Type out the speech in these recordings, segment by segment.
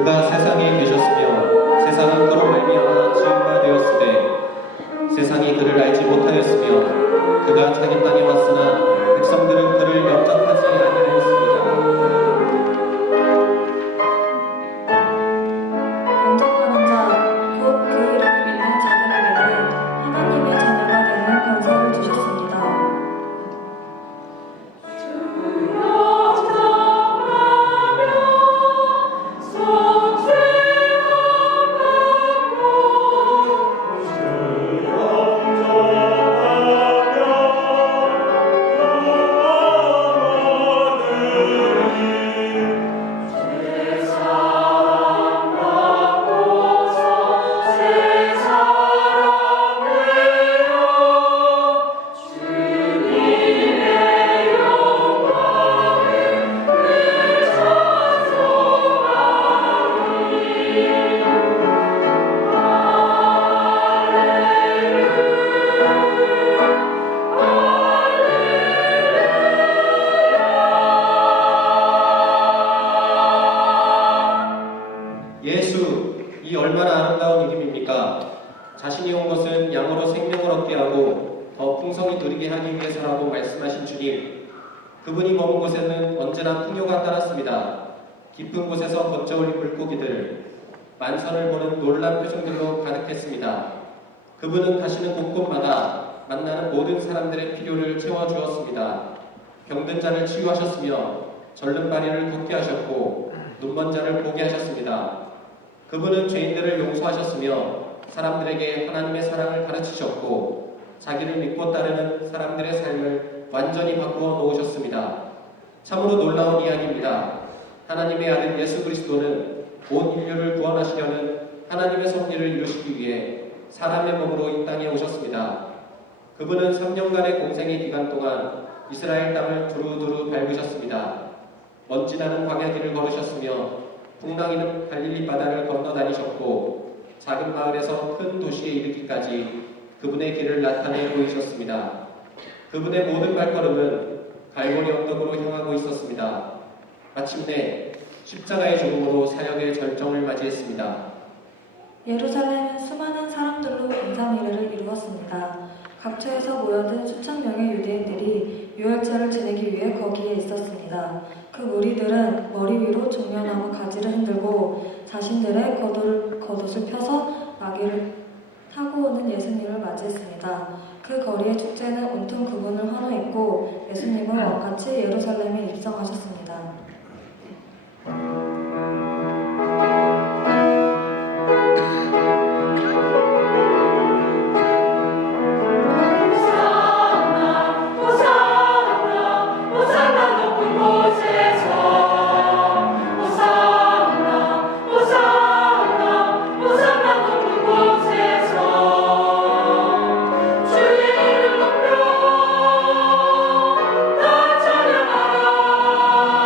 그가 세상에 계셨으며 세상은 그로 말미암아 지은 바 되었으되 세상이 그를 알지 못하였으며 그가 자기 땅에 왔으나 백성들은 그를 영접하지 아니하였습니다. 영접하는 자, 곧 그 이름을 믿는 자들에게는 하나님의 자녀가 되는 권세를 주셨습니다. 예수, 이 얼마나 아름다운 이름입니까? 자신이 온 것은 양으로 생명을 얻게 하고 더 풍성히 누리게 하기 위해서라고 말씀하신 주님. 그분이 머문 곳에는 언제나 풍요가 따랐습니다. 깊은 곳에서 번져올린 물고기들, 만선을 보는 놀란 표정들로 가득했습니다. 그분은 가시는 곳곳마다 만나는 모든 사람들의 필요를 채워주었습니다. 병든 자를 치유하셨으며 절름발이를 걷게 하셨고 눈먼 자를 보게 하셨습니다. 그분은 죄인들을 용서하셨으며 사람들에게 하나님의 사랑을 가르치셨고 자기를 믿고 따르는 사람들의 삶을 완전히 바꾸어 놓으셨습니다. 참으로 놀라운 이야기입니다. 하나님의 아들 예수 그리스도는 온 인류를 구원하시려는 하나님의 섭리를 이루시기 위해 사람의 몸으로 이 땅에 오셨습니다. 그분은 3년간의 공생의 기간 동안 이스라엘 땅을 두루두루 밟으셨습니다. 먼지 나는 광야 길을 걸으셨으며 풍랑이는 갈릴리 바다를 건너 다니셨고 작은 마을에서 큰 도시에 이르기까지 그분의 길을 나타내 보이셨습니다. 그분의 모든 발걸음은 갈보리 언덕으로 향하고 있었습니다. 마침내 십자가의 죽음으로 사역의 절정을 맞이했습니다. 예루살렘은 수많은 사람들로 인사미례를 이루었습니다. 각처에서 모여든 수천 명의 유대인들이 유월절을 지내기 위해 거기에 있었습니다. 그 무리들은 머리 위로 종려나무 가지를 흔들고 자신들의 겉옷을 펴서 마귀를 타고 오는 예수님을 맞이했습니다. 그 거리의 축제는 온통 그분을 환호했고 예수님은 왕같이 예루살렘에 입성하셨습니다. 주의 이름 높여 다 찬양하라.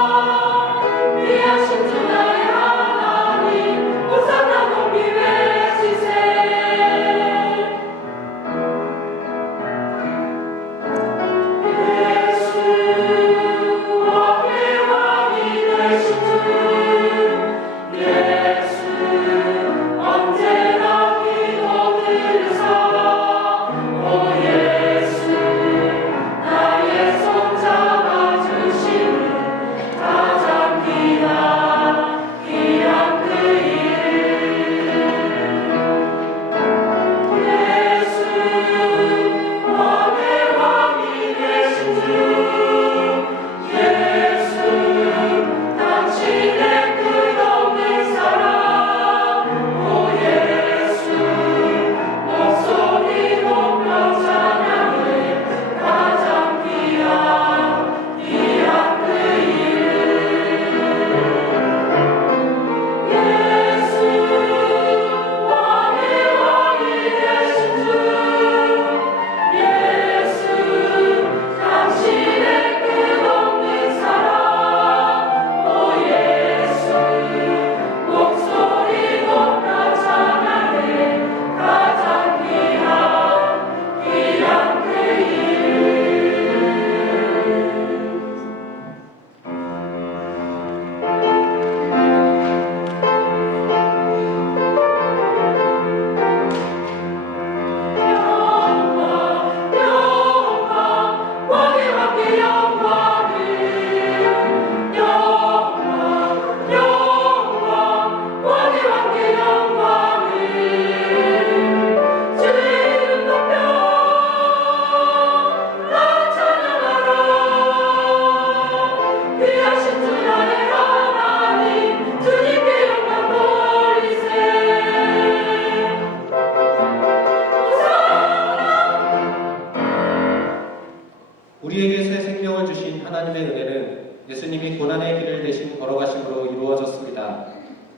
보혈로 이루어졌습니다.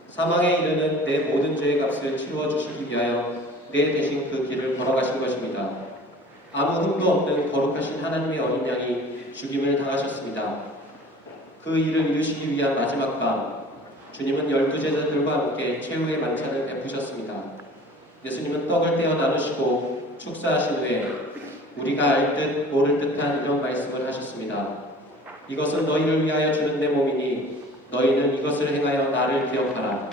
사망에 이르는 내 모든 죄의 값을 치루어 주시기 위하여 내 대신 그 길을 걸어가신 것입니다. 아무 흠도 없는 거룩하신 하나님의 어린 양이 죽임을 당하셨습니다. 그 일을 이루시기 위한 마지막 밤, 주님은 12제자들과 함께 최후의 만찬을 베푸셨습니다. 예수님은 떡을 떼어 나누시고 축사하신 후에 우리가 알 듯 모를 듯한 이런 말씀을 하셨습니다. 이것은 너희를 위하여 주는 내 몸이니 너희는 이것을 행하여 나를 기억하라.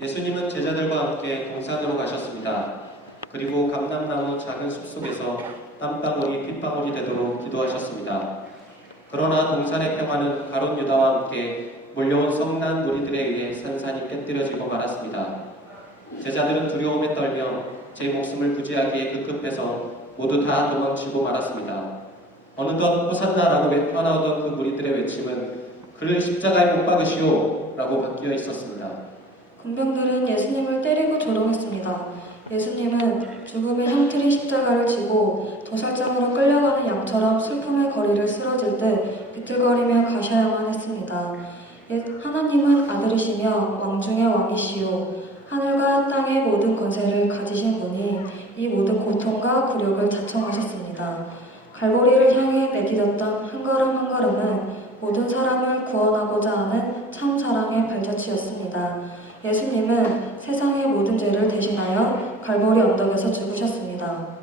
예수님은 제자들과 함께 동산으로 가셨습니다. 그리고 감람나무 작은 숲속에서 땀방울이 핏방울이 되도록 기도하셨습니다. 그러나 동산의 평화는 가룟 유다와 함께 몰려온 성난 무리들에 의해 산산이 깨뜨려지고 말았습니다. 제자들은 두려움에 떨며 제 목숨을 구제하기에 급급해서 모두 다 도망치고 말았습니다. 어느덧 호산나라고 뛰어나오던 그 무리들의 외침은 그를 십자가에 못 박으시오 라고 바뀌어 있었습니다. 군병들은 예수님을 때리고 조롱했습니다. 예수님은 죽음의 상틀이 십자가를 지고 도살장으로 끌려가는 양처럼 슬픔의 거리를 쓰러질 때 비틀거리며 가셔야만 했습니다. 하나님은 아들이시며 왕중의 왕이시오. 하늘과 땅의 모든 권세를 가지신 분이 이 모든 고통과 굴욕을 자청하셨습니다. 갈보리를 향해 내딛었던 한 걸음 한 걸음은 모든 사람을 구원하고자 하는 참 사랑의 발자취였습니다. 예수님은 세상의 모든 죄를 대신하여 갈보리 언덕에서 죽으셨습니다.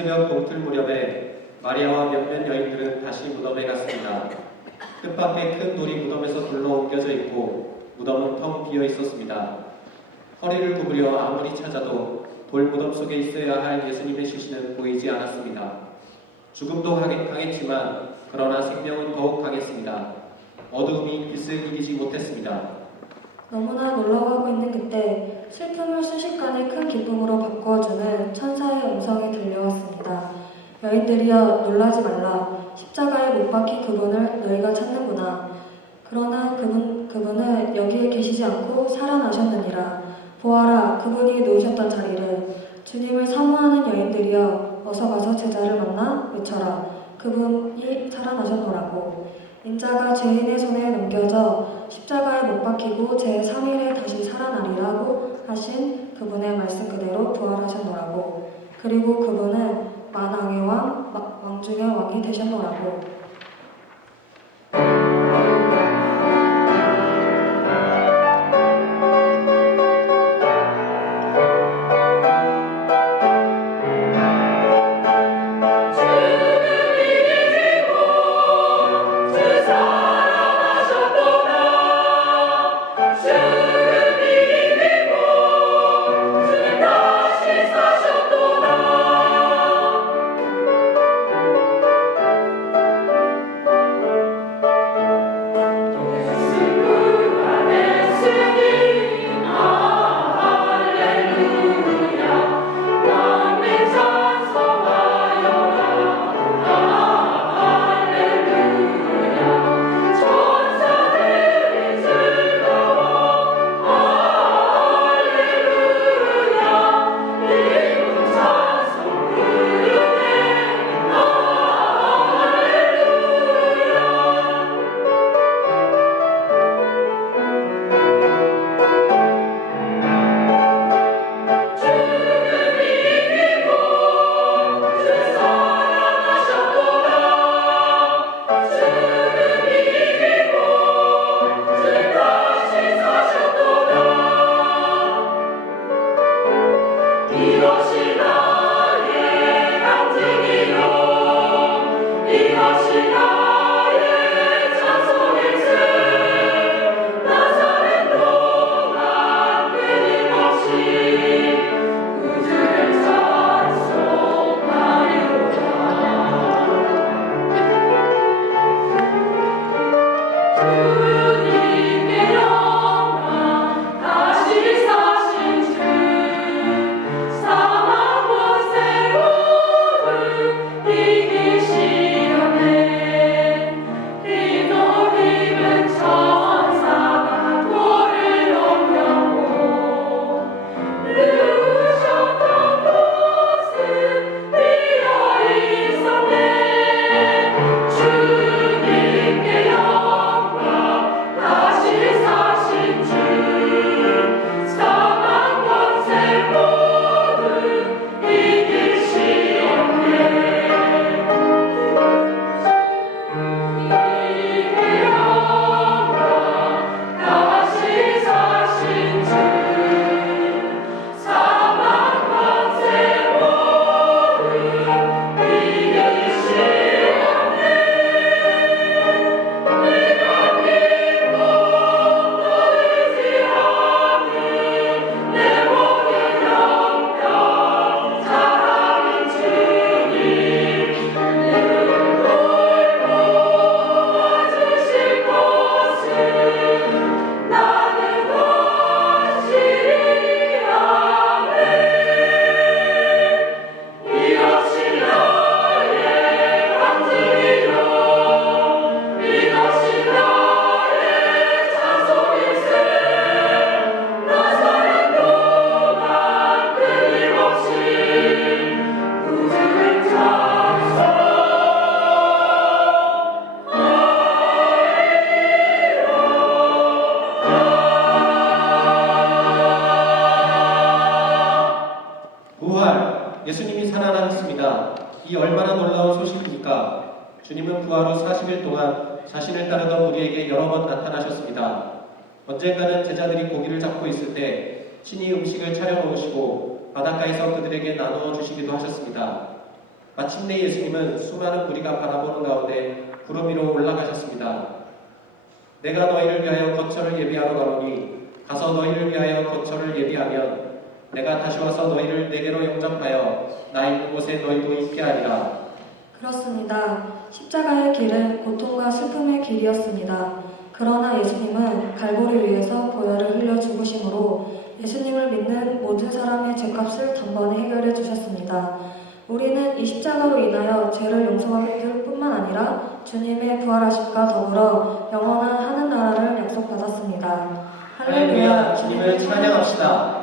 새벽 동틀 무렵에 마리아와 몇몇 여인들은 다시 무덤에 갔습니다. 뜻밖의 큰 돌이 무덤에서 둘러 옮겨져 있고 무덤은 텅 비어 있었습니다. 허리를 구부려 아무리 찾아도 돌 무덤 속에 있어야 할 예수님의 시신은 보이지 않았습니다. 죽음도 강했지만 그러나 생명은 더욱 강했습니다. 어두움이 빛을 이기지 못했습니다. 너무나 놀라워하고 있는 그때 슬픔을 순식간에 큰 기쁨으로 바꾸어주는 천사의 음성이 들려왔습니다. 여인들이여 놀라지 말라. 십자가에 못 박힌 그분을 너희가 찾는구나. 그러나 그분은 여기에 계시지 않고 살아나셨느니라. 보아라, 그분이 놓으셨던 자리를. 주님을 사모하는 여인들이여 어서 가서 제자를 만나 외쳐라. 그분이 살아나셨노라고. 인자가 죄인의 손에 넘겨져 십자가에 못 박히고 제3일에 다시 살아나리라고 하신 그분의 말씀 그대로 부활하셨노라고. 그리고 그분은 만왕의 왕 중의 왕이 되셨노라고. 예수님이 살아나셨습니다. 이 얼마나 놀라운 소식입니까? 주님은 부활 후 40일 동안 자신을 따르던 우리에게 여러 번 나타나셨습니다. 언젠가는 제자들이 고기를 잡고 있을 때 친히 음식을 차려 놓으시고 바닷가에서 그들에게 나누어 주시기도 하셨습니다. 마침내 예수님은 수많은 무리가 바라보는 가운데 구름 위로 올라가셨습니다. 내가 너희를 위하여 거처를 예비하러 가노니 가서 너희를 위하여 거처를 예비하면 내가 다시 와서 너희를 내게로 영접하여 나 있는 곳에 너희도 있게 하리라. 그렇습니다. 십자가의 길은 고통과 슬픔의 길이었습니다. 그러나 예수님은 갈보리 위에서 보혈을 흘려 죽으심으로 예수님을 믿는 모든 사람의 죄값을 단번에 해결해 주셨습니다. 우리는 이 십자가로 인하여 죄를 용서받을 뿐만 아니라 주님의 부활하심과 더불어 영원한 하늘나라를 약속받았습니다. 할렐루야, 주님을 찬양합시다.